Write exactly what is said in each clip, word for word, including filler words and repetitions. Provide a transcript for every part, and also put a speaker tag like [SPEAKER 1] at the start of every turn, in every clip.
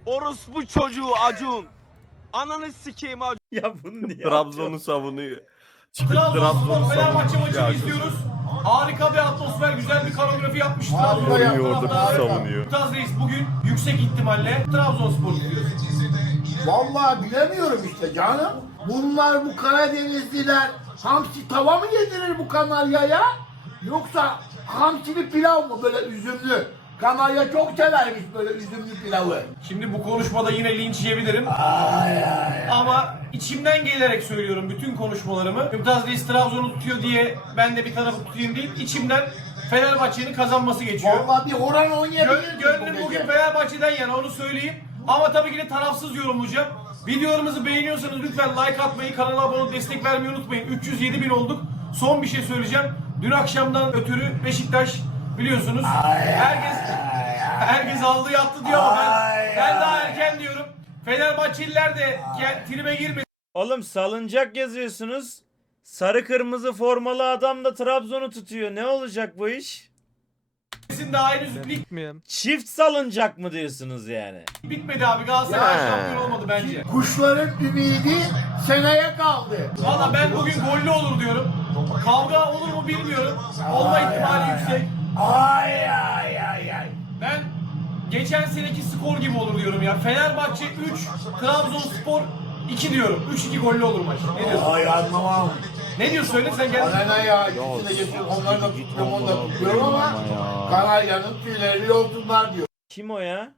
[SPEAKER 1] Orospu çocuğu Acun. Ananı sikeyim Acun.
[SPEAKER 2] Ya bunu niye
[SPEAKER 3] Trabzon'u savunuyor.
[SPEAKER 4] Trabzonspor Fenerbahçe maçını
[SPEAKER 3] Ya.
[SPEAKER 4] izliyoruz. Harika bir atmosfer, güzel bir koreografi yapmış
[SPEAKER 5] Harika
[SPEAKER 4] Trabzon
[SPEAKER 5] yaptı.
[SPEAKER 3] Orada
[SPEAKER 4] taraftarı.
[SPEAKER 3] savunuyor.
[SPEAKER 4] Mümtaz Reis bugün yüksek ihtimalle Trabzonspor diyor.
[SPEAKER 5] Vallahi bilemiyorum işte canım. Bunlar bu Karadenizliler hamsi tava mı yedirir bu Kanarya'ya? Yoksa hamsili pilav mı böyle üzümlü? Kanarya çok severmiş böyle üzümlü pilavı.
[SPEAKER 4] Şimdi bu konuşmada yine linç yiyebilirim. Ama içimden gelerek söylüyorum bütün konuşmalarımı. Mümtaz Reis Trabzon'u tutuyor diye ben de bir tarafı tutayım değil. İçimden Fenerbahçe'nin kazanması geçiyor.
[SPEAKER 5] Vallahi bir oran oynayabiliriz.
[SPEAKER 4] Gö gönlüm
[SPEAKER 5] bu
[SPEAKER 4] bugün
[SPEAKER 5] gece.
[SPEAKER 4] Fenerbahçe'den yana onu söyleyeyim. Ama tabii ki de tarafsız yorumlayacağım. Videolarımızı beğeniyorsanız lütfen like atmayı, kanala abone olup destek vermeyi unutmayın. üç yüz yedi bin olduk. Son bir şey söyleyeceğim. Dün akşamdan ötürü Beşiktaş biliyorsunuz. Herkes herkes aldı yattı diyor ama ben, ben daha erken diyorum. Fenerbahçeliler de gel, tribe girmesin
[SPEAKER 2] Oğlum salıncak yazıyorsunuz. Sarı kırmızı formalı adam da Trabzon'u tutuyor. Ne olacak bu iş?
[SPEAKER 4] daha henüz lig
[SPEAKER 2] Çift salıncak mı diyorsunuz yani?
[SPEAKER 4] bitmedi abi. Galatasaray
[SPEAKER 3] Ya.
[SPEAKER 4] şampiyon olmadı bence.
[SPEAKER 5] Kuşların ümidi seneye kaldı.
[SPEAKER 4] Valla ben bugün gollü olur diyorum. Kavga olur mu bilmiyorum. Olma ihtimali yüksek.
[SPEAKER 5] Ay ay ay ay.
[SPEAKER 4] Ben geçen seneki skor gibi olur diyorum ya. Fenerbahçe üç, Trabzonspor iki diyorum. üç iki gollü olur maç. Ne diyorsun?
[SPEAKER 5] Ay anlamam.
[SPEAKER 4] Ne diyorsun söyle sen gel.
[SPEAKER 5] Bana ne ya? İkisini de getir. Onları da tutuyorum, onu da tutuyorum ama Kanarya'nın tüyleri yolsunlar diyor.
[SPEAKER 2] Kim o ya?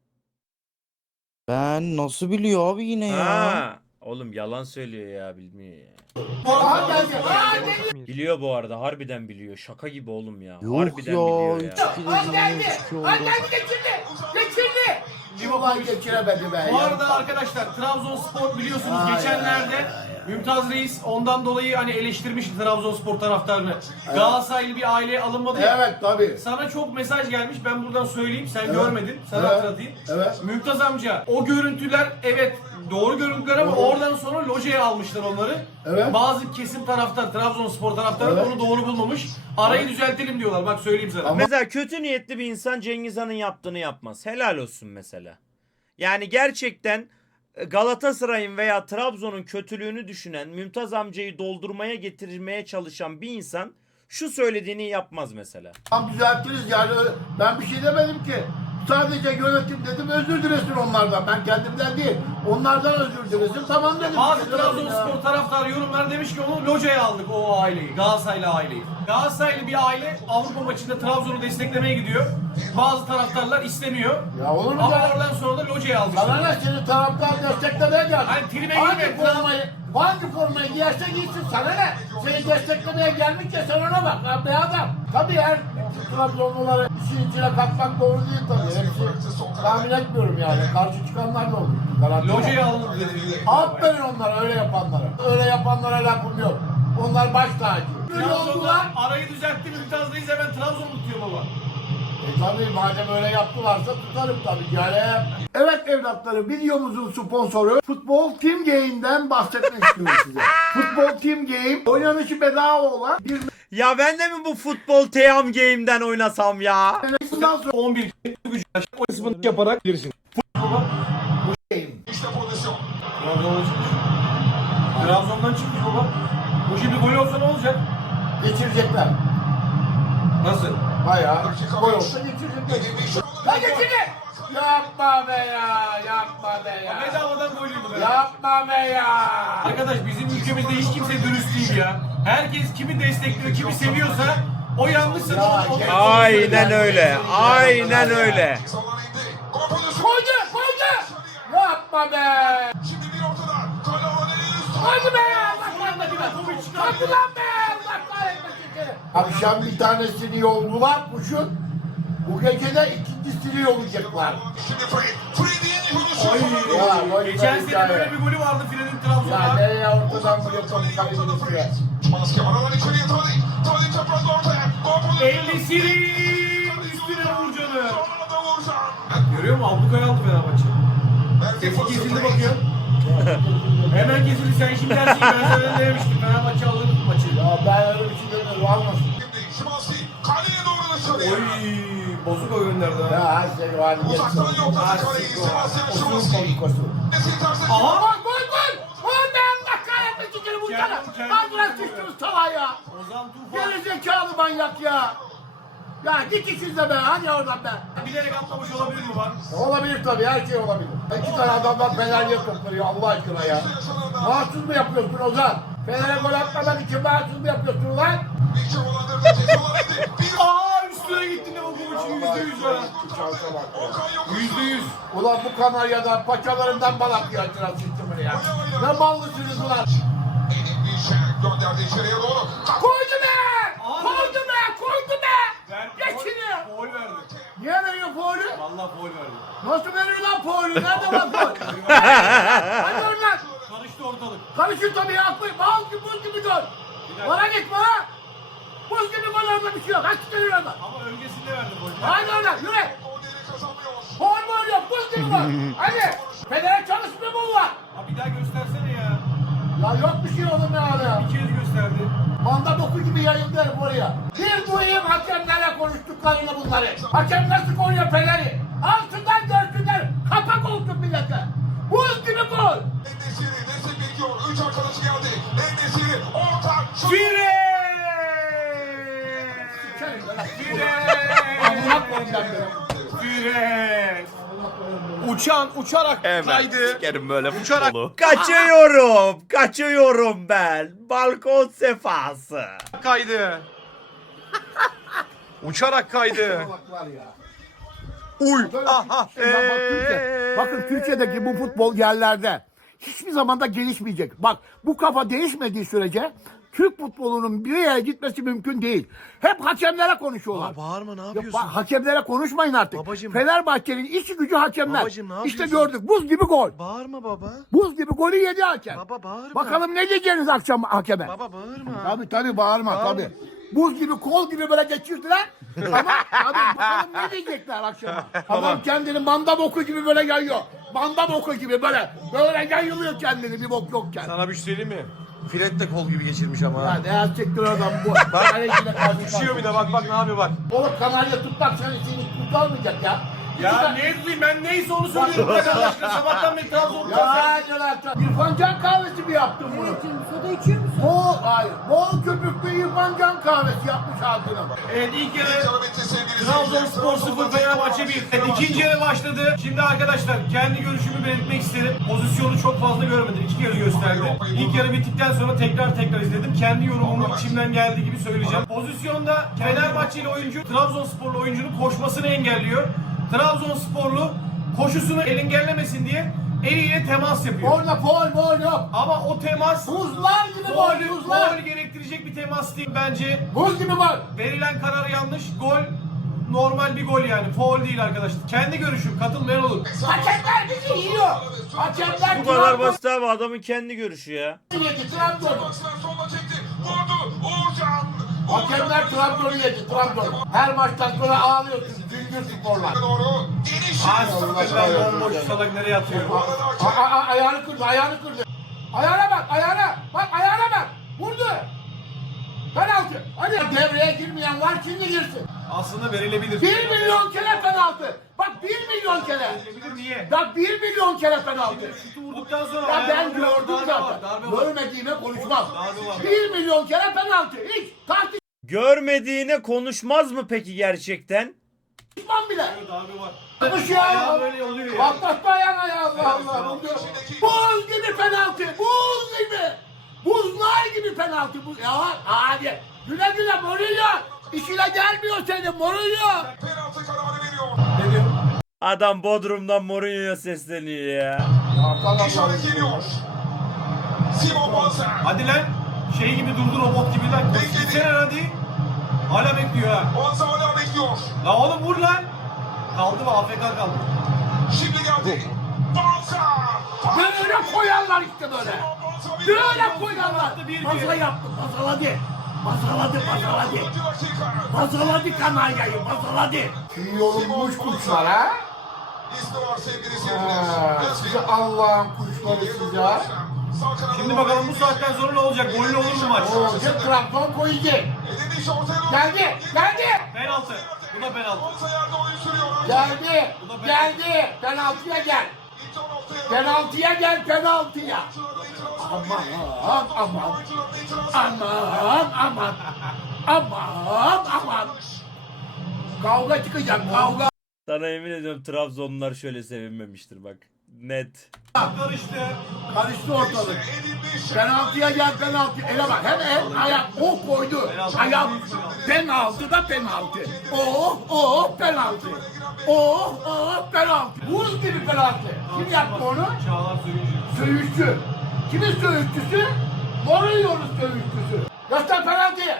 [SPEAKER 6] Ben nasıl biliyor abi yine ya?
[SPEAKER 2] Ha. Oğlum yalan söylüyor ya, bilmiyor ya.
[SPEAKER 5] Aha geldi. Aa geldi.
[SPEAKER 2] Biliyor bu arada, harbiden biliyor. Şaka gibi oğlum ya.
[SPEAKER 6] Yok
[SPEAKER 2] harbiden
[SPEAKER 6] ya.
[SPEAKER 2] biliyor
[SPEAKER 6] üç
[SPEAKER 2] ya.
[SPEAKER 6] iki
[SPEAKER 5] Ay
[SPEAKER 6] dedi,
[SPEAKER 5] geldi.
[SPEAKER 6] üç iki oldu.
[SPEAKER 5] Ay geldi geçirdi. Geçirdi. Ulan geçiremedi be.
[SPEAKER 4] Bu arada arkadaşlar Trabzonspor biliyorsunuz
[SPEAKER 5] Ay,
[SPEAKER 4] geçenlerde
[SPEAKER 5] ay,
[SPEAKER 4] Mümtaz Reis ondan dolayı hani eleştirmişti Trabzonspor taraftarını. Galatasaraylı bir aileye alınmadı ya.
[SPEAKER 5] Evet tabii.
[SPEAKER 4] Sana çok mesaj gelmiş. Ben buradan söyleyeyim. Sen
[SPEAKER 5] Evet.
[SPEAKER 4] görmedin. Sana
[SPEAKER 5] Evet.
[SPEAKER 4] hatırlatayım.
[SPEAKER 5] Evet.
[SPEAKER 4] Mümtaz amca o görüntüler evet doğru görüntüler ama
[SPEAKER 5] Doğru.
[SPEAKER 4] oradan sonra lojeye almışlar onları.
[SPEAKER 5] Evet.
[SPEAKER 4] Bazı kesim taraftar, Trabzonspor taraftarı
[SPEAKER 5] Evet.
[SPEAKER 4] onu doğru bulmamış. Arayı düzeltelim diyorlar. Bak söyleyeyim sana.
[SPEAKER 5] Ama-
[SPEAKER 2] Mesela kötü niyetli bir insan Cengiz Han'ın yaptığını yapmaz. Helal olsun mesela. Yani gerçekten Galatasaray'ın veya Trabzon'un kötülüğünü düşünen, Mümtaz amcayı doldurmaya getirmeye çalışan bir insan şu söylediğini yapmaz mesela.
[SPEAKER 5] Tam düzeltiriz yani. öyle- Ben bir şey demedim ki. Sadece yönetim dedim, özür dilesin onlardan. Ben kendimden değil. Onlardan özür dilesin. Tamam dedim.
[SPEAKER 4] Bazı
[SPEAKER 5] Bir şey demedim ya.
[SPEAKER 4] Trabzonspor taraftarı yorumlar demiş ki onu lojaya aldık o aileyi. Galatasaraylı aileyi. Galatasaraylı bir aile Avrupa maçında Trabzon'u desteklemeye gidiyor. Bazı taraftarlar istemiyor.
[SPEAKER 5] Ya olur mu
[SPEAKER 4] Ama
[SPEAKER 5] ya?
[SPEAKER 4] oradan sonra da lojaya
[SPEAKER 5] Sana
[SPEAKER 4] almışlar.
[SPEAKER 5] ne seni taraftar desteklemeye geldi.
[SPEAKER 4] Hani tribe
[SPEAKER 5] hangi
[SPEAKER 4] girme,
[SPEAKER 5] formayı, hangi formayı giyerse giysin sana ne? Seni desteklemeye gelmiş ya sen ona bak. Ha, be adam. Tabii her Trabzonluları işin içine katmak doğru değil tabii. Hepsi tahmin etmiyorum yani. Karşı çıkanlar da olur. Garanti var.
[SPEAKER 4] Lojaya alındı dedi.
[SPEAKER 5] Aferin onlara öyle yapanlara. Öyle yapanlara lafım yok. Onlar baş tacı. Böyle
[SPEAKER 4] Trabzon'da
[SPEAKER 5] oldular.
[SPEAKER 4] arayı düzeltti Mümtaz Reis hemen Trabzon'u tutuyor baba.
[SPEAKER 5] E tabii madem öyle yaptılarsa tutarım tabii. Yani... Evet evlatlarım, videomuzun sponsoru Futbol Team Game'den bahsetmek istiyorum size. Futbol Team Game oynanışı bedava olan bir
[SPEAKER 2] Ya ben de mi bu futbol Team Game'den oynasam ya?
[SPEAKER 5] bundan sonra
[SPEAKER 4] on bir gücü o kısmını yaparak girsin. Baba
[SPEAKER 5] game.
[SPEAKER 4] Trabzon'dan çıkmış. Trabzon'dan çıkmış baba. Bu şimdi gol olsa ne olacak?
[SPEAKER 5] Geçirecekler.
[SPEAKER 4] Nasıl?
[SPEAKER 5] Bayağı gol olsa geçirecekler. Ya geçirdi! Yapma be ya, yapma be ya.
[SPEAKER 4] Bedavadan gol yedi be.
[SPEAKER 5] Yapma be ya.
[SPEAKER 4] Arkadaş bizim ülkemizde hiç kimse dürüst değil ya. Herkes kimi destekliyor, kimi seviyorsa o yanlışsa da
[SPEAKER 5] Ya,
[SPEAKER 4] onu- onu-
[SPEAKER 2] Aynen öyle. Aynen öyle.
[SPEAKER 5] Koydu, koydu! Yapma be! Hadi be ya! Allah kahretmesin! Hadi lan be! Allah kahretmesin! Akşam bir tanesini yoldular kuşun. Bu gece de ikincisini yollayacaklar. Ya, boş ver
[SPEAKER 4] Geçen sene
[SPEAKER 5] hikaye.
[SPEAKER 4] böyle bir golü vardı Fred'in
[SPEAKER 5] Ya
[SPEAKER 4] Trabzon'da.
[SPEAKER 5] nereye ortadan vuruyor topu kaybediyor?
[SPEAKER 4] ellisinin üstüne vurcanı. Görüyor musun? Ablukaya aldı Fenerbahçe. Sesi kesildi bakıyor. Hemen kesildi. Sen şimdi dersin ki ben sana ne demiştim. Fenerbahçe alır maçı.
[SPEAKER 5] Ya ben öyle bir şey demiyorum, almasın.
[SPEAKER 4] Oy Çocuk bozuk o gönderdi ha.
[SPEAKER 5] Ya her şey var.
[SPEAKER 3] Uzaktan yokladı kaleyi. Sebastian
[SPEAKER 5] Osurun
[SPEAKER 3] Şimanski.
[SPEAKER 5] komik osur.
[SPEAKER 3] Eski tarzda.
[SPEAKER 4] Aha!
[SPEAKER 5] Gol gol gol! Gol be Allah kahretmesin seni bu
[SPEAKER 4] Kendim,
[SPEAKER 5] tarafa.
[SPEAKER 4] kendim.
[SPEAKER 5] Lan bırak sıçtınız talağa ya.
[SPEAKER 4] Ozan Tufan.
[SPEAKER 5] Geri zekalı manyak ya. Ya git işinize be hadi oradan be.
[SPEAKER 4] Bilerek atlamış olabilir mi bak?
[SPEAKER 5] Olabilir tabii her şey olabilir. İki tane adamdan Fener'e toplanıyor Allah aşkına ya. Mahsus mu yapıyorsun Ozan? Fener'e gol atmadan için mahsus mu yapıyorsun lan?
[SPEAKER 3] Bir çabalandırdı. Cezalandırdı. Bir
[SPEAKER 4] Aa üstüne gitti ne bu için yüzde yüz ha.
[SPEAKER 5] Şansa bak.
[SPEAKER 3] Okan yok.
[SPEAKER 4] Yüzde yüz.
[SPEAKER 5] Ulan bu Kanarya'da paçalarından bal atıyor açıran sıçtımını ya. Ne mallısınız ulan?
[SPEAKER 3] Edin Bilşen gönderdi içeriye doğru.
[SPEAKER 5] Koydu be!
[SPEAKER 4] Abi.
[SPEAKER 5] Koydu be! Koydu be!
[SPEAKER 4] Ver,
[SPEAKER 5] Geçiniyor.
[SPEAKER 4] Foul verdi.
[SPEAKER 5] Niye veriyor faulü?
[SPEAKER 4] Vallahi foul verdi.
[SPEAKER 5] Nasıl veriyor lan faulü? Nerede lan faul? Hadi oradan.
[SPEAKER 4] Karıştı ortalık.
[SPEAKER 5] Karışın tabii ya. Bal gibi buz gibi gol. Bana git bana. Buz gibi gol orada bir şey yok. Kaç çıkarıyor orada.
[SPEAKER 4] Ama öncesinde verdi golü.
[SPEAKER 5] Hadi oradan yürü.
[SPEAKER 3] Golleri kazanmıyor.
[SPEAKER 5] Faul gol yok. Buz gibi gol. Hadi. Fener'e çalışmıyor mu var?
[SPEAKER 4] Ha bir daha göstersene ya.
[SPEAKER 5] Ya yok bir şey oğlum ya abi ya.
[SPEAKER 4] Bir kez gösterdi.
[SPEAKER 5] Manda boku gibi yayıldı herif oraya. Bir duyayım hakemlerle konuştuklarını bunları. Hakem nasıl koruyor Fener'i? Altından görsünler. Kapak olsun millete. Buz gibi gol.
[SPEAKER 3] En-Nesyri destek bekliyor. Üç arkadaşı geldi. En-Nesyri orta. şut.
[SPEAKER 4] Fire!
[SPEAKER 5] Amına koyacağım ben.
[SPEAKER 4] Fire! Uçan, uçarak kaydı.
[SPEAKER 1] Sikerim böyle futbolu.
[SPEAKER 2] Kaçıyorum. Kaçıyorum ben. Balkon sefası.
[SPEAKER 1] Kaydı. Uçarak kaydı.
[SPEAKER 5] Bak var ya.
[SPEAKER 1] Uy.
[SPEAKER 5] Böyle
[SPEAKER 1] Aha.
[SPEAKER 5] şey- bak, bak, Türkiye, bakın Türkiye'deki bu futbol yerlerde hiçbir zaman da gelişmeyecek. Bak bu kafa değişmediği sürece Türk futbolunun bir yere gitmesi mümkün değil. Hep hakemlere konuşuyorlar.
[SPEAKER 1] Aa, bağırma, ne
[SPEAKER 5] Yok,
[SPEAKER 1] yapıyorsun?
[SPEAKER 5] bak, hakemlere konuşmayın artık.
[SPEAKER 1] Babacım.
[SPEAKER 5] Fenerbahçe'nin işi gücü hakemler.
[SPEAKER 1] Babacım, ne
[SPEAKER 5] işte
[SPEAKER 1] yapıyorsun?
[SPEAKER 5] gördük buz gibi gol.
[SPEAKER 1] Bağırma baba.
[SPEAKER 5] Buz gibi golü yedi hakem.
[SPEAKER 1] Baba bağırma.
[SPEAKER 5] Bakalım ne diyeceksiniz akşam hakeme.
[SPEAKER 1] Baba bağırma.
[SPEAKER 5] Tabii tabii bağırma
[SPEAKER 1] Bağırma.
[SPEAKER 5] tabii. Buz gibi kol gibi böyle geçirdiler. Ama tabii bakalım ne diyecekler akşama. Adam kendini manda boku gibi böyle yayıyor. Manda boku gibi böyle. Böyle yayılıyor kendini bir bok yokken.
[SPEAKER 1] Sana bir şey söyleyeyim mi? Fred de kol gibi geçirmiş ama.
[SPEAKER 5] Ya
[SPEAKER 1] ha.
[SPEAKER 5] ne yapacaktır adam bu. Kaleciyle karşı
[SPEAKER 1] Uçuyor bir de bak bak ne yapıyor bak.
[SPEAKER 5] Oğlum kanalya tutmak seni seni kurtarmayacak ya.
[SPEAKER 4] Ya ne diyeyim ben neyse onu söylüyorum. Ben Allah aşkına sabahtan beri Trabzon'da.
[SPEAKER 5] Ya Celal İrfan Can kahvesi mi yaptın bunu?
[SPEAKER 7] Soda içiyor musun?
[SPEAKER 5] Bol, hayır. Bol köpüklü İrfan Can kahvesi yapmış ağzına.
[SPEAKER 4] Evet ilk yarı
[SPEAKER 3] Canı bitti sevgili
[SPEAKER 4] Trabzonspor sıfır Fenerbahçe bir. Evet, ikinci yarı başladı. Şimdi arkadaşlar kendi görüşümü belirtmek isterim. Pozisyonu çok fazla görmedim. İki kere gösterdi. İlk yarı bittikten sonra tekrar tekrar izledim. Kendi yorumumu içimden geldiği gibi söyleyeceğim. Pozisyonda Fenerbahçeli oyuncu Trabzonsporlu oyuncunun koşmasını engelliyor. Trabzonsporlu koşusunu engellemesin diye eliyle temas yapıyor.
[SPEAKER 5] Orada foul foul yok.
[SPEAKER 4] Ama o temas
[SPEAKER 5] Buzlar gibi gol,
[SPEAKER 4] Gol,
[SPEAKER 5] buzlar.
[SPEAKER 4] gol gerektirecek bir temas değil bence.
[SPEAKER 5] Buz gibi gol.
[SPEAKER 4] Verilen karar yanlış. Gol normal bir gol yani. Foul değil arkadaşlar. Kendi görüşüm. Katılmayan olur.
[SPEAKER 5] Hakemler bizi yiyor. Hakemler
[SPEAKER 2] Bu kadar basit abi, adamın kendi görüşü ya.
[SPEAKER 5] yedi Trabzon'u.
[SPEAKER 3] Paslar solda çekti. Vurdu. Uğurcan.
[SPEAKER 5] Hakemler Trabzon'u yedi Trabzon. Her maçtan sonra ağlıyorsun. Güldür sporlar.
[SPEAKER 3] Doğru. Geniş.
[SPEAKER 4] Aslında bomboş salak nereye atıyor?
[SPEAKER 5] A- a- a- ayağını kırdı, ayağını kırdı. Ayağına bak, ayağına. Bak ayağına bak. Vurdu. Penaltı. Hadi devreye girmeyen var, şimdi girsin.
[SPEAKER 4] Aslında verilebilir.
[SPEAKER 5] Bir milyon kere penaltı. Bak bir milyon kere.
[SPEAKER 4] Verilebilir niye?
[SPEAKER 5] Bak bir milyon kere penaltı.
[SPEAKER 4] Şutu vurduktan sonra
[SPEAKER 5] Ya ben
[SPEAKER 4] ayağına vuruyor,
[SPEAKER 5] gördüm
[SPEAKER 4] darbe var,
[SPEAKER 5] zaten.
[SPEAKER 4] darbe var.
[SPEAKER 5] Görmediğime konuşmam.
[SPEAKER 4] Darbe var.
[SPEAKER 5] Bir milyon kere penaltı. Hiç tartışmam
[SPEAKER 2] Görmediğine konuşmaz mı peki gerçekten?
[SPEAKER 5] bile.
[SPEAKER 4] Darbe var.
[SPEAKER 5] Yapmış ya.
[SPEAKER 4] Ayağı böyle oluyor ya.
[SPEAKER 5] Atlatma ayağına ya Allah Allah. Buz gibi penaltı. Buz gibi. Buzlar gibi penaltı. Bu. Ya hadi. Güle güle Mourinho. İşine gelmiyor senin Mourinho.
[SPEAKER 3] Penaltı kararı veriyor.
[SPEAKER 4] Ne diyor?
[SPEAKER 2] Adam Bodrum'dan Mourinho'ya sesleniyor ya.
[SPEAKER 3] İşaret geliyor. Simon Banzer.
[SPEAKER 4] Hadi lan. Şey gibi durdu robot gibi lan.
[SPEAKER 3] Bekledi.
[SPEAKER 4] Gitsene hadi. Hala bekliyor ha.
[SPEAKER 3] Banzer hala bekliyor.
[SPEAKER 4] La oğlum vur lan. Kaldı mı? A F K kaldı.
[SPEAKER 3] Şimdi geldi. Banzer.
[SPEAKER 5] Böyle koyarlar işte böyle. Böyle koyarlar. Masala yaptı. Masaladı. Masaladı. Masaladı. Masaladı kanaryayı. Masaladı. Yorulmuş kuşlar ha.
[SPEAKER 3] İsmi var sevgili
[SPEAKER 5] Ha, size Allah'ın kuşları size.
[SPEAKER 4] Şimdi bakalım bu saatten sonra ne olacak? Gollü olur mu maç?
[SPEAKER 5] Olacak Trabzon koyacak.
[SPEAKER 3] Edilmiş ortaya doğru.
[SPEAKER 5] Geldi. Geldi.
[SPEAKER 4] Penaltı. Bu da penaltı.
[SPEAKER 3] Hamza yerde oyun sürüyor.
[SPEAKER 5] Geldi.
[SPEAKER 4] Bu da
[SPEAKER 5] Geldi. Penaltıya gel. Penaltıya gel penaltıya. Aman aman. Aman aman. Aman aman. Kavga çıkacak kavga.
[SPEAKER 2] Sana emin ediyorum Trabzonlular şöyle sevinmemiştir bak. Net.
[SPEAKER 4] Karıştı.
[SPEAKER 5] Karıştı ortalık. Penaltıya gel penaltı. Ele bak hem el ayak o koydu. Ayak penaltı da penaltı. Oh oh penaltı. Oh oh penaltı. Buz gibi penaltı. Kim yaptı onu?
[SPEAKER 4] Çağlar Söyüncü.
[SPEAKER 5] Söğüşçü. Kimin söğüşçüsü? Moruyoruz söğüşçüsü. Göster penaltıyı.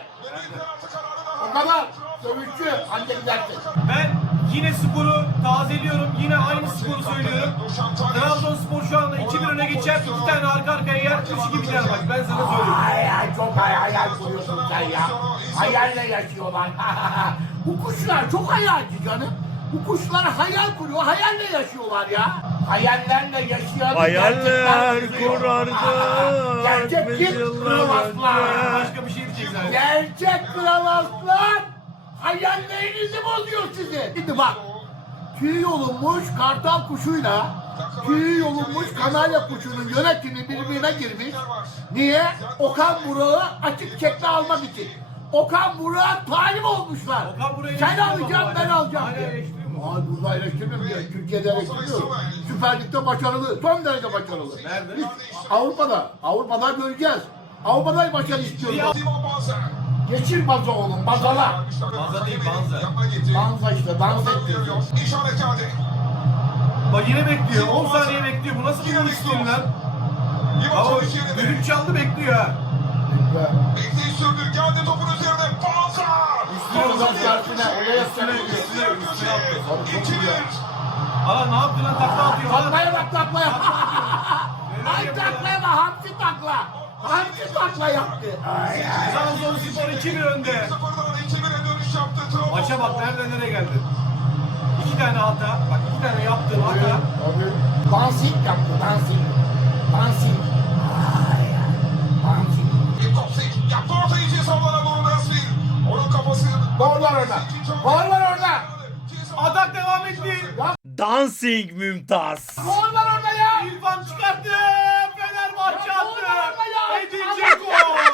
[SPEAKER 5] O kadar. Söğüşçü. Anca gidersin.
[SPEAKER 4] Ben yine skoru tazeliyorum. Yine aynı skoru söylüyorum. Trabzonspor şu anda iki bir öne geçer. iki tane arka arkaya yer. üç iki biter bak. Ben sana söylüyorum.
[SPEAKER 5] Ay ay çok hay hayal kuruyorsun sen ya. Hayalle yaşıyorlar. Bu kuşlar çok hayalci canım. Bu kuşlar hayal kuruyor, hayalle yaşıyorlar ya. Hayallerle yaşayan
[SPEAKER 2] Hayaller
[SPEAKER 5] gerçekler kuruyor.
[SPEAKER 2] kurardı.
[SPEAKER 5] Gerçek kim? Kral Aslan.
[SPEAKER 4] Başka bir şey diyecek zaten.
[SPEAKER 5] Gerçek Kral Aslan. Hayallerinizi bozuyor sizi. Şimdi bak. Tüy yolunmuş kartal kuşuyla tüy yolunmuş kanarya kuşunun yönetimi birbirine girmiş. Niye? Okan Burak'ı açık çekme almak için. Okan Burak'a talip olmuşlar.
[SPEAKER 4] Okan Burak'ı
[SPEAKER 5] Sen
[SPEAKER 4] eleştiriyor
[SPEAKER 5] alacaksın
[SPEAKER 4] baba,
[SPEAKER 5] ben
[SPEAKER 4] hala-
[SPEAKER 5] alacağım
[SPEAKER 4] hala
[SPEAKER 5] diye.
[SPEAKER 4] eleştiriyor mu?
[SPEAKER 5] Aa, burada eleştirmiyorum diye. Türkiye'de eleştiriyorum. Süper Lig'de başarılı. Son derece başarılı.
[SPEAKER 4] Nerede?
[SPEAKER 5] Biz Avrupa'da. Avrupa'da göreceğiz. Avrupa'da başarı istiyoruz. Geçir baza oğlum bazala.
[SPEAKER 4] Banza değil, Banza.
[SPEAKER 5] Banza işte dans ettiriyor.
[SPEAKER 3] İşaret geldi.
[SPEAKER 4] Bak yine bekliyor. on saniye bekliyor. Bu nasıl bir gol istiyorum lan? Ama
[SPEAKER 3] İvan Çelik yerinde.
[SPEAKER 4] düdük çaldı bekliyor ha.
[SPEAKER 3] Bekleyin sürdü. Geldi topun üzerine. Banza.
[SPEAKER 5] İstiyoruz az tersine. Oraya
[SPEAKER 4] Üstüne, üstüne, üstüne attı.
[SPEAKER 3] iki bir.
[SPEAKER 4] Aa ne yaptı lan, takla atıyor lan.
[SPEAKER 5] Taklaya bak taklaya. Ay
[SPEAKER 4] yapıyor
[SPEAKER 5] taklaya bak hamsi takla. Hamsi takla yaptı. Ay ay.
[SPEAKER 4] Trabzonspor iki bir önde.
[SPEAKER 3] Sıfırdan iki bire dönüş yaptı. Trabzon.
[SPEAKER 4] Maça bak nereden nereye geldi. İki tane hata. Bak iki tane yaptığı hata.
[SPEAKER 5] Dansing yaptı dansing. Dansing. Ay ay. Dansing.
[SPEAKER 3] Kopsik yaptı orta içi savlara doğru Nesrin. Onun kafası.
[SPEAKER 5] Gol var orada. Gol var orada.
[SPEAKER 4] Atak devam etti.
[SPEAKER 2] Dancing Mümtaz.
[SPEAKER 5] Gol var orada ya.
[SPEAKER 4] İrfan çıkarttı. Fenerbahçe attı. Edin
[SPEAKER 5] Allah
[SPEAKER 4] Dzeko.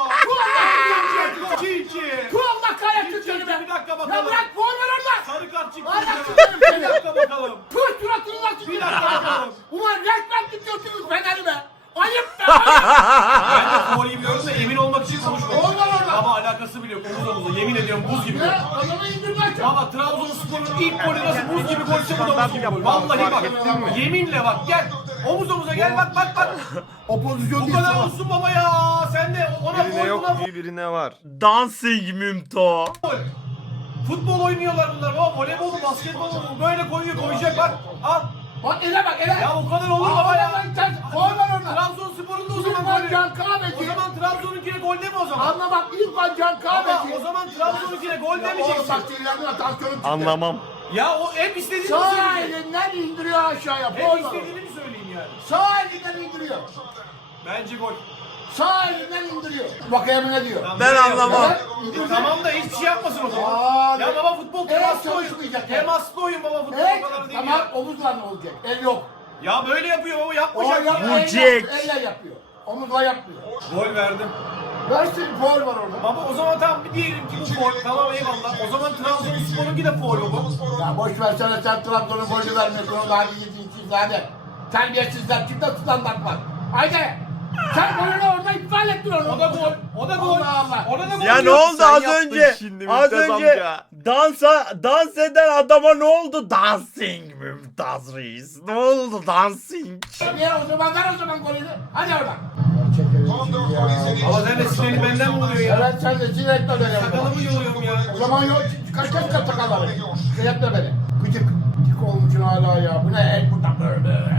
[SPEAKER 5] Allah.
[SPEAKER 4] iki iki.
[SPEAKER 5] Kulağımda kayakçı seni be.
[SPEAKER 4] Bir dakika
[SPEAKER 5] Ya
[SPEAKER 4] bakalım.
[SPEAKER 5] bırak gol var orada.
[SPEAKER 4] Sarı kart çıktı.
[SPEAKER 5] Allah
[SPEAKER 4] bize.
[SPEAKER 5] çıkarım seni.
[SPEAKER 4] Bir dakika bakalım.
[SPEAKER 5] Pır suratını nasıl
[SPEAKER 4] Bir dakika bakalım.
[SPEAKER 5] Ulan resmen tutuyorsunuz Fener'i be. Ayıp be.
[SPEAKER 4] Ben de Fuori'yi biliyorum da emin olmak için konuşmadım.
[SPEAKER 5] Gol var orada.
[SPEAKER 4] Ama alakası bile yok. Omuz omuza. Yemin ediyorum buz gibi.
[SPEAKER 5] Ya adamı indirmez.
[SPEAKER 4] Ama Trabzonspor'un ilk golü nasıl buz gibi golse bu da buz gibi gol. Vallahi bak. Yeminle bak gel. Omuz omuza gel bak bak bak.
[SPEAKER 5] O pozisyon
[SPEAKER 4] Bu
[SPEAKER 5] değil
[SPEAKER 4] kadar
[SPEAKER 5] sana.
[SPEAKER 4] olsun baba ya. Sen de ona
[SPEAKER 1] Birine
[SPEAKER 4] gol
[SPEAKER 1] yok
[SPEAKER 4] buna
[SPEAKER 1] gibi birine var.
[SPEAKER 2] Dancing Mümto.
[SPEAKER 4] gol. Futbol oynuyorlar bunlar baba. Voleybol mu basketbol mu? Böyle koyuyor koyacak bak. Al.
[SPEAKER 5] Bak ele bak ele.
[SPEAKER 4] Ya o kadar olur baba ya.
[SPEAKER 5] Gol var orada.
[SPEAKER 4] Trabzonspor'un da o zaman
[SPEAKER 5] İrfan
[SPEAKER 4] golü.
[SPEAKER 5] Can
[SPEAKER 4] O
[SPEAKER 5] Kahveci.
[SPEAKER 4] zaman Trabzon'unkine gol deme o zaman.
[SPEAKER 5] Anla bak İrfan Can
[SPEAKER 4] Ama
[SPEAKER 5] Kahveci.
[SPEAKER 4] o zaman Trabzon'unkine gol
[SPEAKER 5] Oğlum
[SPEAKER 4] demeyeceksin.
[SPEAKER 5] bak sinirlenme tansiyonum çıktı.
[SPEAKER 1] Anlamam.
[SPEAKER 4] Ya o hep istediğini mi
[SPEAKER 5] Sağ
[SPEAKER 4] söyleyeceksin?
[SPEAKER 5] elinden indiriyor aşağıya.
[SPEAKER 4] Hep
[SPEAKER 5] Gol var.
[SPEAKER 4] istediğini mi söyleyeyim yani?
[SPEAKER 5] Sağ elinden indiriyor.
[SPEAKER 4] Bence gol.
[SPEAKER 5] Sağ elinden indiriyor. Bakayım ne diyor.
[SPEAKER 4] Tamam,
[SPEAKER 2] Ben
[SPEAKER 4] böyle
[SPEAKER 2] anlamam.
[SPEAKER 4] yapalım. E, tamam da hiçbir şey yapmasın o zaman.
[SPEAKER 5] Aa,
[SPEAKER 4] Ya baba futbol
[SPEAKER 5] evet,
[SPEAKER 4] temaslı oyun.
[SPEAKER 5] çalışmayacak.
[SPEAKER 4] Temaslı oyun baba futbol
[SPEAKER 5] Evet,
[SPEAKER 4] o kadar değil
[SPEAKER 5] tamam
[SPEAKER 4] ya.
[SPEAKER 5] omuzla ne olacak? El yok.
[SPEAKER 4] Ya böyle yapıyor baba
[SPEAKER 5] O
[SPEAKER 4] yapmayacak
[SPEAKER 5] yap,
[SPEAKER 4] ya.
[SPEAKER 2] Bu
[SPEAKER 5] el
[SPEAKER 2] Jack.
[SPEAKER 5] yapıyor, elle yapıyor. Omuzla yapmıyor.
[SPEAKER 4] Gol verdim.
[SPEAKER 5] Versin foul var orada.
[SPEAKER 4] Baba o zaman tamam bir diyelim ki bu foul. Tamam eyvallah. O zaman Trabzonspor'unki de foul baba.
[SPEAKER 5] Ya boş versene sen Trabzon'un golü vermiyorsun. O da hadi yediğin hadi. Terbiyesizler kimde standart var? Haydi. Sen golünü orada iptal ettin onu.
[SPEAKER 4] O da gol. O da gol.
[SPEAKER 5] Allah Allah.
[SPEAKER 4] Ona da gol.
[SPEAKER 2] Ya ne
[SPEAKER 4] yok.
[SPEAKER 2] oldu
[SPEAKER 1] Sen
[SPEAKER 2] az
[SPEAKER 1] yaptın
[SPEAKER 2] önce?
[SPEAKER 1] şimdi
[SPEAKER 2] Az
[SPEAKER 1] Mümtaz
[SPEAKER 2] önce
[SPEAKER 1] amca.
[SPEAKER 2] dansa dans eden adama ne oldu? Dancing Mümtaz Reis. Ne oldu dancing?
[SPEAKER 5] Ver o zaman ver o zaman golünü. Hadi oradan.
[SPEAKER 3] Son dört gol izledi.
[SPEAKER 4] Ama sen de sinirli benden mi oluyor ya?
[SPEAKER 5] Evet sen de sinirletme beni.
[SPEAKER 4] Sakalımı yoluyorum ya.
[SPEAKER 5] O zaman yok kaç kaç kaç sakalları. Sinirletme beni. Gıcık. Gıcık olmuşsun hala ya. Bu ne el burada böyle.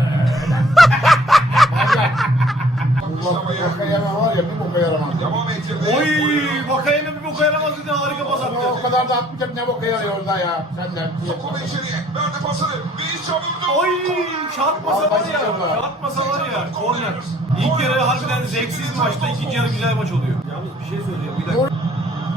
[SPEAKER 5] Allah bu boka yeme var ya bir boka yaramaz.
[SPEAKER 3] Devam ettirdi.
[SPEAKER 4] Oy Vakayeme bir boka yaramaz dedi harika pas
[SPEAKER 5] Ama
[SPEAKER 4] attı.
[SPEAKER 5] o kadar da atmayacak ne boka yarıyor orada ya. Sen de.
[SPEAKER 3] Topu içeriye. Verdi pasını. Bir iş çavirdi.
[SPEAKER 4] Oy çarpmasa var ya. Çarpmasa var ya. Korner. İlk yarı harbiden zevksiz maçta ikinci yarı güzel maç oluyor. Yalnız bir şey söyleyeceğim bir dakika.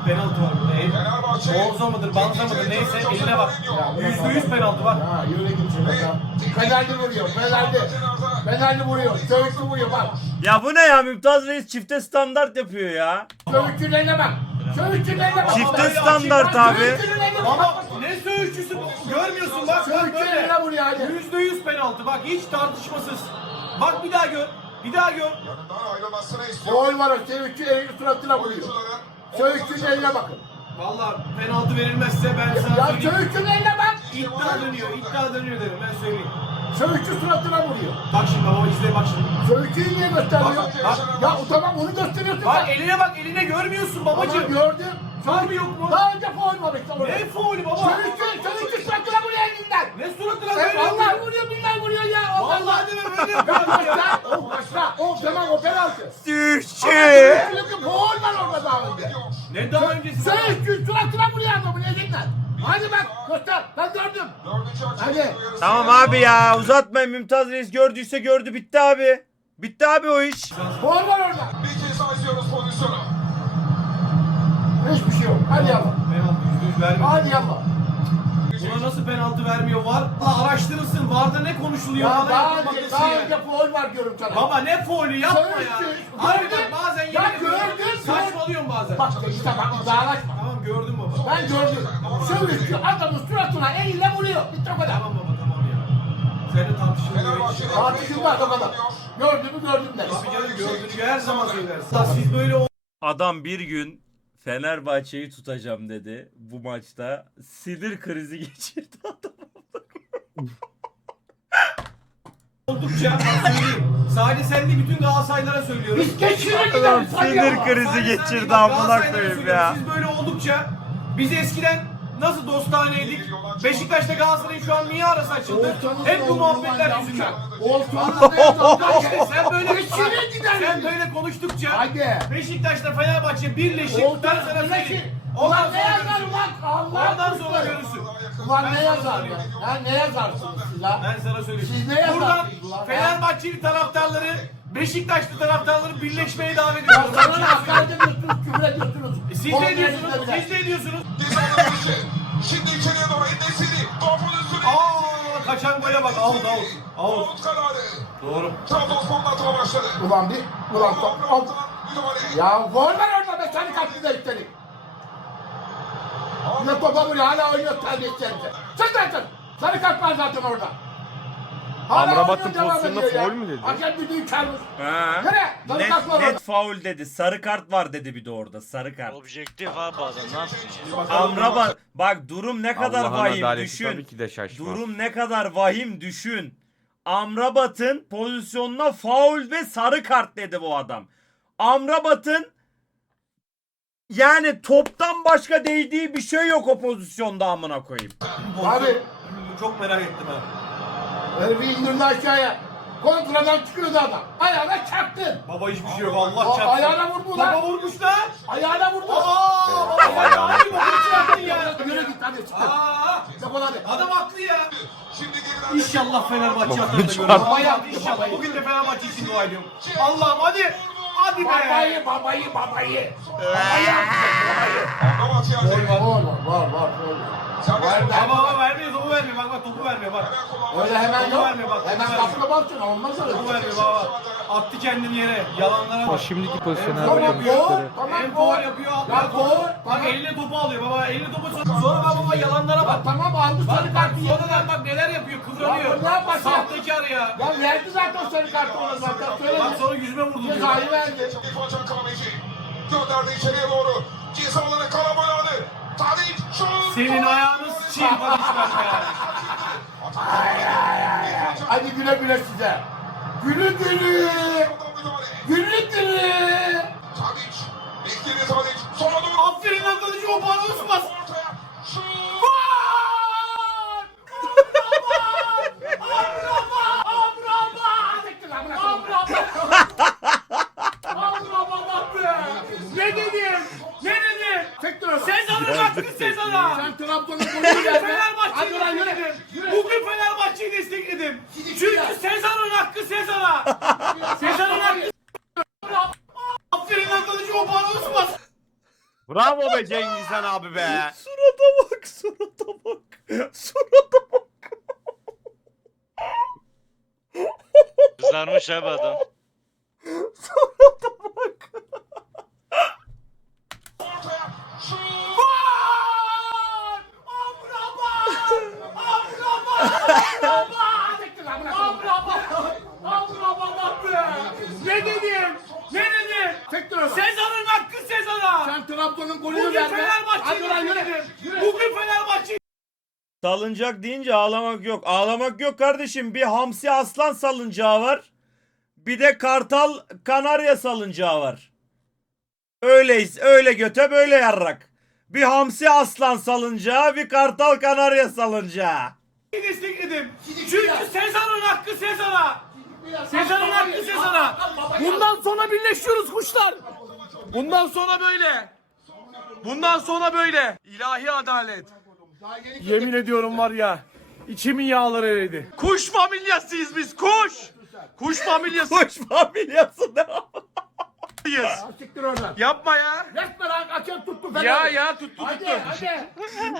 [SPEAKER 4] penaltı var burada. El.
[SPEAKER 3] Fenerbahçe.
[SPEAKER 4] Boğaza mıdır, banza mıdır neyse eline bak. Yüzde yüz penaltı bak.
[SPEAKER 5] Ya yürü git şurada. Fenerli vuruyor, Fenerli. Fenerli vuruyor, Söğütlü vuruyor bak.
[SPEAKER 2] Ya bu ne ya? Mümtaz Reis çifte standart yapıyor ya.
[SPEAKER 5] Söğütlülerine bak. Söğütlülerine bak.
[SPEAKER 2] Çifte
[SPEAKER 4] Baba,
[SPEAKER 2] standart
[SPEAKER 4] ya,
[SPEAKER 2] abi.
[SPEAKER 5] Söğütlülerine bak.
[SPEAKER 4] Baba ne söğüşçüsü görmüyorsun bak. Bak böyle.
[SPEAKER 5] Söğütlülerine vuruyor hadi.
[SPEAKER 4] Yüzde yüz penaltı bak hiç tartışmasız. Bak bir daha gör. Bir daha gör.
[SPEAKER 3] Yanından ayrılmasını istiyor.
[SPEAKER 5] Gol var o Söğütlü elini suratına vuruyor. Söğütlü'nün eline bakın.
[SPEAKER 4] Valla penaltı verilmezse ben sana
[SPEAKER 5] Ya
[SPEAKER 4] söyleyeyim.
[SPEAKER 5] Söğütlü'nün eline bak.
[SPEAKER 4] İddia dönüyor, iddia dönüyor dedim ben söyleyeyim.
[SPEAKER 5] Söğütlü suratına vuruyor.
[SPEAKER 4] Bak şimdi baba izle bak şimdi.
[SPEAKER 5] Söğütlü'yü niye gösteriyor?
[SPEAKER 4] Bak,
[SPEAKER 5] Ya o tamam onu gösteriyorsun.
[SPEAKER 4] Bak
[SPEAKER 5] sen.
[SPEAKER 4] eline bak eline görmüyorsun
[SPEAKER 5] Ama
[SPEAKER 4] babacığım.
[SPEAKER 5] gördüm.
[SPEAKER 4] Var mı yok mu?
[SPEAKER 5] Daha önce faul var işte orada.
[SPEAKER 4] Ne faulü baba?
[SPEAKER 5] Söğütlü, Söğütlü suratına vuruyor elinden.
[SPEAKER 4] Ne suratına
[SPEAKER 5] Evet,
[SPEAKER 4] böyle
[SPEAKER 5] Allah
[SPEAKER 4] vuruyor?
[SPEAKER 5] vuruyor, billahi vuruyor ya. Allah
[SPEAKER 4] Vallahi de böyle
[SPEAKER 5] Ya
[SPEAKER 4] yapıyor ya.
[SPEAKER 5] başla, o başla. O tamam o penaltı.
[SPEAKER 2] Sürçü.
[SPEAKER 5] Çünkü faul var orada daha önce.
[SPEAKER 4] Ne daha öncesi? baba?
[SPEAKER 5] Söğütlü suratına vuruyor adamın elinden. Hadi bak göster, ben gördüm.
[SPEAKER 3] Dördüncü hakem
[SPEAKER 5] Hadi.
[SPEAKER 3] uyarısı
[SPEAKER 2] Tamam
[SPEAKER 3] geldi.
[SPEAKER 2] abi ya uzatmayın. Mümtaz Reis gördüyse gördü, bitti abi. Bitti abi o iş.
[SPEAKER 5] Faul var orada.
[SPEAKER 3] Bir kez daha izliyoruz pozisyonu.
[SPEAKER 5] Hiçbir şey yok. Hadi yallah.
[SPEAKER 4] Penaltı yüzde yüz vermiyor.
[SPEAKER 5] Hadi yallah.
[SPEAKER 4] Buna nasıl penaltı vermiyor var? Allah araştırırsın. Varda ne konuşuluyor?
[SPEAKER 5] Ya
[SPEAKER 4] Bana
[SPEAKER 5] daha
[SPEAKER 4] yapılmak
[SPEAKER 5] önce,
[SPEAKER 4] nasıl
[SPEAKER 5] daha
[SPEAKER 4] yani?
[SPEAKER 5] önce faul var diyorum sana.
[SPEAKER 4] Baba ne faulü yapma ya.
[SPEAKER 5] Söğütlü,
[SPEAKER 4] Abi
[SPEAKER 5] gördün.
[SPEAKER 4] bak bazen
[SPEAKER 5] Ya
[SPEAKER 4] yemin ediyorum,
[SPEAKER 5] gördün,
[SPEAKER 4] saçmalıyorsun bazen.
[SPEAKER 5] Bak işte bak uzaklaşma.
[SPEAKER 4] Tamam gördüm baba.
[SPEAKER 5] Ben gördüm. Söğütlü adamın suratına eliyle vuruyor. Bitti o kadar.
[SPEAKER 4] Tamam baba tamam ya. Seninle tartışılmıyor.
[SPEAKER 3] Fenerbahçe'nin
[SPEAKER 5] Tartışılmaz o kadar. Gördüğümü gördüm der.
[SPEAKER 4] Abi canım gördüğünü her zaman söylersin. Ya siz böyle
[SPEAKER 2] Adam bir gün Fenerbahçe'yi tutacağım dedi bu maçta. Sinir krizi geçirdi adam.
[SPEAKER 4] oldukça bak söyleyeyim. Sadece sen değil bütün Galatasaraylara söylüyorum.
[SPEAKER 5] Biz geçire
[SPEAKER 2] Adam
[SPEAKER 5] gideriz. hadi
[SPEAKER 2] sinir
[SPEAKER 5] yallah.
[SPEAKER 2] krizi
[SPEAKER 4] Sadece sen değil,
[SPEAKER 2] geçirdi
[SPEAKER 4] bak
[SPEAKER 2] amına
[SPEAKER 4] Galatasaraylara
[SPEAKER 2] koyayım
[SPEAKER 4] söylüyorum.
[SPEAKER 2] ya.
[SPEAKER 4] Siz böyle oldukça biz eskiden nasıl dostaneydik? Beşiktaş'ta Galatasaray'ın şu an niye arası açıldı?
[SPEAKER 5] Olsanız
[SPEAKER 4] Hep bu
[SPEAKER 5] ne olur
[SPEAKER 4] muhabbetler
[SPEAKER 5] lan
[SPEAKER 4] yüzünden.
[SPEAKER 5] yavşak? Olsanız ne olur lan?
[SPEAKER 4] İşte sen böyle
[SPEAKER 5] Geçire gideriz.
[SPEAKER 4] sen böyle konuştukça
[SPEAKER 5] Hadi.
[SPEAKER 4] Beşiktaş'ta Fenerbahçe birleşip
[SPEAKER 5] Oldu.
[SPEAKER 4] ben sana söyleyeyim. Ondan
[SPEAKER 5] Ulan ne
[SPEAKER 4] sonra
[SPEAKER 5] yazar
[SPEAKER 4] görürsün.
[SPEAKER 5] ulan? Allah
[SPEAKER 4] Ondan sonra
[SPEAKER 5] korusun.
[SPEAKER 4] görürsün.
[SPEAKER 5] Ulan
[SPEAKER 4] Ben
[SPEAKER 5] ne
[SPEAKER 4] sana
[SPEAKER 5] yazar
[SPEAKER 4] söyleyeyim.
[SPEAKER 5] ya? Ya ne yazarsınız siz ha?
[SPEAKER 4] Ben sana söyleyeyim.
[SPEAKER 5] Siz ne
[SPEAKER 4] Buradan
[SPEAKER 5] yazarsınız ulan?
[SPEAKER 4] Fenerbahçeli taraftarları, Beşiktaşlı taraftarları birleşmeye davet
[SPEAKER 5] Ya
[SPEAKER 4] ediyorum.
[SPEAKER 5] sana ne hakaret ediyorsunuz, küfür ediyorsunuz.
[SPEAKER 4] E Siz
[SPEAKER 5] Onun
[SPEAKER 4] ne diyorsunuz?
[SPEAKER 5] yerinde bile.
[SPEAKER 4] Siz ne diyorsunuz?
[SPEAKER 3] Cezalı dışı. Şimdi içeriye doğru Enesiri. Topun üstüne.
[SPEAKER 4] Aa kaçan gole bak. Out out. Out.
[SPEAKER 3] Out kararı.
[SPEAKER 4] Doğru.
[SPEAKER 3] Trabzonspor'un atma başladı.
[SPEAKER 5] Ulan bir, ulan top, al.
[SPEAKER 3] Müdahale.
[SPEAKER 5] Ya gol var orada be, seni kaçtı da üstelik. Ne topa vuruyor, hala oynuyor terbiyesiz herifler. Çık lan çık. Sarı kart var zaten orada. Hala
[SPEAKER 1] Amrabat'ın
[SPEAKER 5] oynuyor, devam
[SPEAKER 1] pozisyonunda
[SPEAKER 5] ediyor ya.
[SPEAKER 1] faul mü dedi?
[SPEAKER 5] Hakem düdüğü çalmış.
[SPEAKER 2] Ha.
[SPEAKER 5] Nereye? Sarı
[SPEAKER 2] Net,
[SPEAKER 5] kart var orada.
[SPEAKER 2] net faul dedi. Sarı kart var dedi bir de orada. Sarı kart.
[SPEAKER 7] Objektif abi adam ne yapacağız?
[SPEAKER 2] Amrabat bak durum ne kadar
[SPEAKER 1] Allah'ın
[SPEAKER 2] vahim
[SPEAKER 1] adaleti
[SPEAKER 2] düşün.
[SPEAKER 1] tabii ki de şaşmaz.
[SPEAKER 2] Durum ne kadar vahim düşün. Amrabat'ın pozisyonuna faul ve sarı kart dedi bu adam. Amrabat'ın yani toptan başka değdiği bir şey yok o pozisyonda amına koyayım.
[SPEAKER 5] Abi.
[SPEAKER 4] Çok merak ettim ha.
[SPEAKER 5] Herifi indirdi aşağıya. Kontradan çıkıyordu adam. Ayağına çaktı.
[SPEAKER 4] Baba hiçbir şey yok. Allah
[SPEAKER 5] A-
[SPEAKER 4] çarpsın.
[SPEAKER 5] ayağına vurdu lan.
[SPEAKER 4] Topa vurmuş lan.
[SPEAKER 5] Ayağına vurdu.
[SPEAKER 4] Aa baba ya. Hangi boku çıkarttın ya?
[SPEAKER 5] Yürü git hadi çık.
[SPEAKER 4] Aa
[SPEAKER 5] Defol hadi.
[SPEAKER 4] adam haklı ya.
[SPEAKER 3] Şimdi geriden.
[SPEAKER 4] İnşallah Fenerbahçe atar da görürüz.
[SPEAKER 5] Baba yaptı,
[SPEAKER 4] İnşallah.
[SPEAKER 5] babayı.
[SPEAKER 4] Bugün de Fenerbahçe için dua ediyorum. Allah'ım hadi. Hadi be.
[SPEAKER 5] Babayı babayı babayı. Babayı yaptı. Babayı.
[SPEAKER 3] Amrabat yerde.
[SPEAKER 5] Var var var var. Var da.
[SPEAKER 4] Baba baba vermiyor topu vermiyor bak bak topu vermiyor bak.
[SPEAKER 5] Öyle hemen
[SPEAKER 4] Topu
[SPEAKER 5] yok.
[SPEAKER 4] vermiyor bak.
[SPEAKER 5] Hemen
[SPEAKER 4] topu vermiyor.
[SPEAKER 5] kapına baksana, olmaz öyle.
[SPEAKER 4] Topu vermiyor baba. Attı kendini yere. Yalanlara
[SPEAKER 6] O
[SPEAKER 4] bak.
[SPEAKER 6] şimdiki pozisyonu
[SPEAKER 4] Tamam,
[SPEAKER 5] Tamam
[SPEAKER 6] yapıyor.
[SPEAKER 5] gol.
[SPEAKER 4] Hem
[SPEAKER 5] Tamam
[SPEAKER 4] faul
[SPEAKER 5] gol.
[SPEAKER 4] yapıyor.
[SPEAKER 5] Ya
[SPEAKER 4] Bak,
[SPEAKER 5] gol.
[SPEAKER 4] bak
[SPEAKER 5] Tamam.
[SPEAKER 4] eline topu alıyor baba. Eline topu sonra, sonra bak baba yalanlara
[SPEAKER 5] Ya
[SPEAKER 4] bak.
[SPEAKER 5] tamam aldı
[SPEAKER 4] Bak
[SPEAKER 5] sarı
[SPEAKER 4] bak
[SPEAKER 5] kartı
[SPEAKER 4] sonradan
[SPEAKER 5] yeniden.
[SPEAKER 4] bak neler yapıyor kıvranıyor.
[SPEAKER 5] Ya bu ne yapar ya?
[SPEAKER 4] Sahtekar ya.
[SPEAKER 5] Ya verdi zaten sarı kartı ona zaten.
[SPEAKER 4] Bak
[SPEAKER 5] Söyledi.
[SPEAKER 4] sonra yüzüme vurdu diyor.
[SPEAKER 5] Cezayı verdi.
[SPEAKER 3] İrfan Can Kahveci. Gönderdi içeriye doğru. Ceza alanı kalabalığı. Tadic. Şut.
[SPEAKER 4] Senin ayağını sıçayım konuşmam ya.
[SPEAKER 5] Hadi güle güle size. Gülü gülü. Gülü gülü.
[SPEAKER 3] Tadic. Bekledi Tadic. Sola doğru.
[SPEAKER 4] Aferin lan kalıcı o bana ısmaz.
[SPEAKER 3] Ortaya. Şut.
[SPEAKER 4] Ne dedin? Ne dedin?
[SPEAKER 5] Çektir onu.
[SPEAKER 4] Sezar'ın hakkı Sezar'a.
[SPEAKER 5] Sen Trabzon'un
[SPEAKER 4] Bugün
[SPEAKER 5] golünü verdin.
[SPEAKER 4] Fenerbahçe'yi
[SPEAKER 5] Hadi lan yürü.
[SPEAKER 4] destekledim.
[SPEAKER 5] Yürü.
[SPEAKER 4] Bugün Fenerbahçe'yi destekledim.
[SPEAKER 5] Gidin
[SPEAKER 4] Çünkü
[SPEAKER 5] ya.
[SPEAKER 4] Sezar'ın hakkı Sezar'a. Sezar'ın hakkı. Aferin lan kalıcı o bana ısmaz.
[SPEAKER 1] Bravo be Cengiz Han abi be.
[SPEAKER 2] Surata bak, surata bak. Surata bak.
[SPEAKER 7] Kızarmış abi adam.
[SPEAKER 2] Surata bak.
[SPEAKER 3] Ortaya. Şut.
[SPEAKER 4] Ne dedim? Ne dedim?
[SPEAKER 5] Tek tarafa.
[SPEAKER 4] Sezar'ın hakkı Sezar'a.
[SPEAKER 5] Sen Trabzon'un golünü
[SPEAKER 4] Bugün
[SPEAKER 5] ver be. Hadi
[SPEAKER 4] Fenerbahçe'yi
[SPEAKER 5] lan yürü.
[SPEAKER 4] dedim.
[SPEAKER 5] Yürü.
[SPEAKER 4] Bugün Fenerbahçe
[SPEAKER 2] Salıncak deyince ağlamak yok. Ağlamak yok kardeşim. Bir hamsi aslan salıncağı var. Bir de kartal kanarya salıncağı var. Öyleyiz. Öyle göte böyle yarrak. Bir hamsi aslan salıncağı, bir kartal kanarya salıncağı.
[SPEAKER 4] destekledim. Çünkü Sezar'ın hakkı Sezar'a. Sezar'ın hakkı Sezar'a. Bundan sonra birleşiyoruz kuşlar. Bundan sonra böyle. Bundan sonra böyle. İlahi adalet. Yemin ediyorum var ya, içimin yağları eridi. Kuş familyasıyız biz, kuş. Kuş familyasıyız.
[SPEAKER 2] Kuş familyası ne?
[SPEAKER 5] Siktir oradan.
[SPEAKER 4] Yapma ya.
[SPEAKER 5] Resmen hakem tuttu Fener.
[SPEAKER 4] Ya ya tuttu
[SPEAKER 5] Hadi
[SPEAKER 4] tuttu.
[SPEAKER 5] hadi.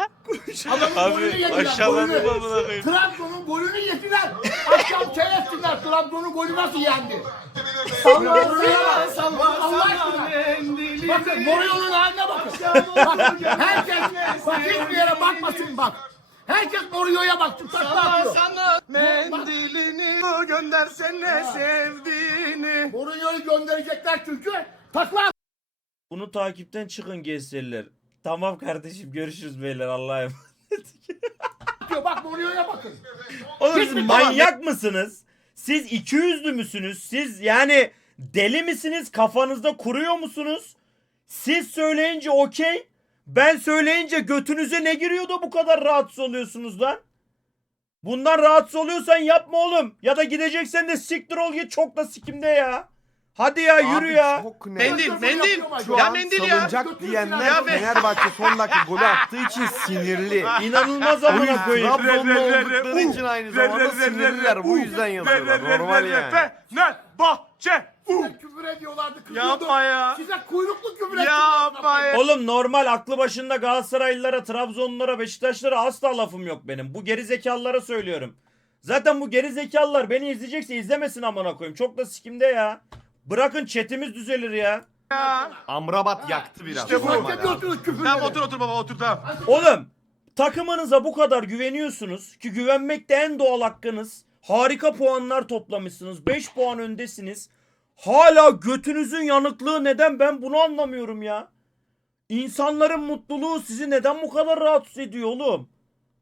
[SPEAKER 5] Adamın golünü
[SPEAKER 7] Abi
[SPEAKER 5] yediler.
[SPEAKER 7] aşağılandım
[SPEAKER 5] golünü.
[SPEAKER 7] amına koyayım.
[SPEAKER 5] Trabzon'un golünü yediler. Akşam seyretsinler. Trabzon'un golü nasıl yendi?
[SPEAKER 4] Salla
[SPEAKER 5] Allah
[SPEAKER 4] salla
[SPEAKER 5] aşkına.
[SPEAKER 4] mendili.
[SPEAKER 5] Bakın Mourinho'nun haline bakın. Bak, herkes bak hiçbir yere bakmasın bak. Herkes Mourinho'ya baksın. Takla atıyor.
[SPEAKER 4] Sana mendilini göndersene sevdiğini.
[SPEAKER 5] Mourinho'yu gönderecekler çünkü. Takla
[SPEAKER 2] Bunu takipten çıkın G-Seriler. Tamam kardeşim, görüşürüz beyler, Allah'a emanet.
[SPEAKER 5] atıyor. Bak Mourinho'ya bakın.
[SPEAKER 2] Oğlum siz
[SPEAKER 5] Hiçbir-
[SPEAKER 2] manyak mısınız? Siz iki yüzlü müsünüz? Siz yani deli misiniz? Kafanızda kuruyor musunuz? Siz söyleyince okey. Ben söyleyince götünüze ne giriyor da bu kadar rahatsız oluyorsunuz lan? Bundan rahatsız oluyorsan yapma oğlum. Ya da gideceksen de siktir ol git, çok da sikimde ya. Hadi ya, yürü ya.
[SPEAKER 8] Çok net.
[SPEAKER 4] Mendil mendil.
[SPEAKER 8] Şu
[SPEAKER 4] Ya
[SPEAKER 8] an
[SPEAKER 4] mendil ya.
[SPEAKER 8] salıncak diyenler
[SPEAKER 4] Ya be-
[SPEAKER 8] Fenerbahçe son dakika golü attığı için sinirli.
[SPEAKER 2] İnanılmaz amına koyayım.
[SPEAKER 8] Trabzonlu oldukları için aynı zamanda sinirliler. Bu yüzden yazıyorlar. Normal yani.
[SPEAKER 4] Fenerbahçe.
[SPEAKER 5] Size küfür ediyorlardı. kızıyordu.
[SPEAKER 4] Yapma ya.
[SPEAKER 5] Size kuyruklu küfür ettiler.
[SPEAKER 4] Yapma ya.
[SPEAKER 2] Oğlum normal aklı başında Galatasaraylılara, Trabzonlulara, Beşiktaşlara asla lafım yok benim. Bu geri zekalılara söylüyorum. Zaten bu geri zekalılar beni izleyecekse izlemesin amına koyayım. Çok da sikimde ya. Bırakın chatimiz düzelir ya.
[SPEAKER 8] Amrabat yaktı biraz.
[SPEAKER 4] İşte bu.
[SPEAKER 5] Hak
[SPEAKER 8] Normal abi.
[SPEAKER 5] ediyorsunuz küfürleri.
[SPEAKER 4] Tamam otur otur baba otur tamam.
[SPEAKER 2] Oğlum takımınıza bu kadar güveniyorsunuz ki güvenmek de en doğal hakkınız. Harika puanlar toplamışsınız. beş puan öndesiniz. Hala götünüzün yanıklığı neden, ben bunu anlamıyorum ya. İnsanların mutluluğu sizi neden bu kadar rahatsız ediyor oğlum?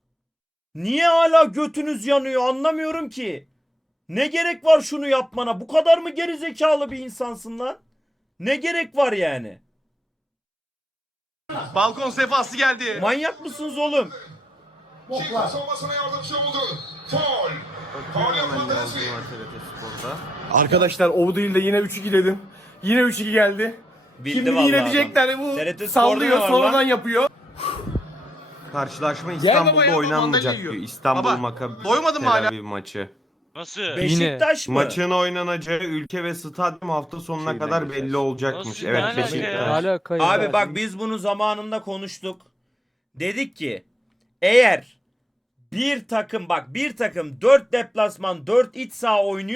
[SPEAKER 2] Niye hala götünüz yanıyor anlamıyorum ki. Ne gerek var şunu yapmana? Bu kadar mı gerizekalı bir insansın lan? Ne gerek var yani?
[SPEAKER 4] Balkon sefası geldi.
[SPEAKER 2] Manyak mısınız oğlum?
[SPEAKER 3] Çiğdem savunmasına yardımcı oldu. Faul. Faul yapan Denizli.
[SPEAKER 4] Arkadaşlar o değil de yine üç iki dedim. Yine üç iki geldi.
[SPEAKER 2] Bildi
[SPEAKER 4] Şimdi
[SPEAKER 2] vallahi
[SPEAKER 4] yine
[SPEAKER 2] adam.
[SPEAKER 4] diyecekler bu
[SPEAKER 2] T R T Spor'da
[SPEAKER 4] sallıyor
[SPEAKER 2] ne var
[SPEAKER 4] sonradan
[SPEAKER 2] lan?
[SPEAKER 4] yapıyor.
[SPEAKER 8] Karşılaşma
[SPEAKER 4] baba
[SPEAKER 8] İstanbul'da
[SPEAKER 4] ya,
[SPEAKER 8] oynanmayacak
[SPEAKER 4] mandalya yiyor.
[SPEAKER 8] diyor. İstanbul
[SPEAKER 4] Baba,
[SPEAKER 8] Maccabi
[SPEAKER 4] doymadın mı
[SPEAKER 8] Tel
[SPEAKER 4] hala?
[SPEAKER 8] Aviv maçı.
[SPEAKER 7] Nasıl?
[SPEAKER 2] Beşiktaş mı?
[SPEAKER 8] Maçın oynanacağı ülke ve stadyum hafta sonuna kadar belli olacakmış.
[SPEAKER 7] Nasıl? Ne
[SPEAKER 8] Evet
[SPEAKER 7] alaka
[SPEAKER 8] Beşiktaş.
[SPEAKER 7] ya?
[SPEAKER 2] Abi bak biz bunu zamanında konuştuk. Dedik ki eğer bir takım, bak bir takım dört deplasman dört iç saha oynuyor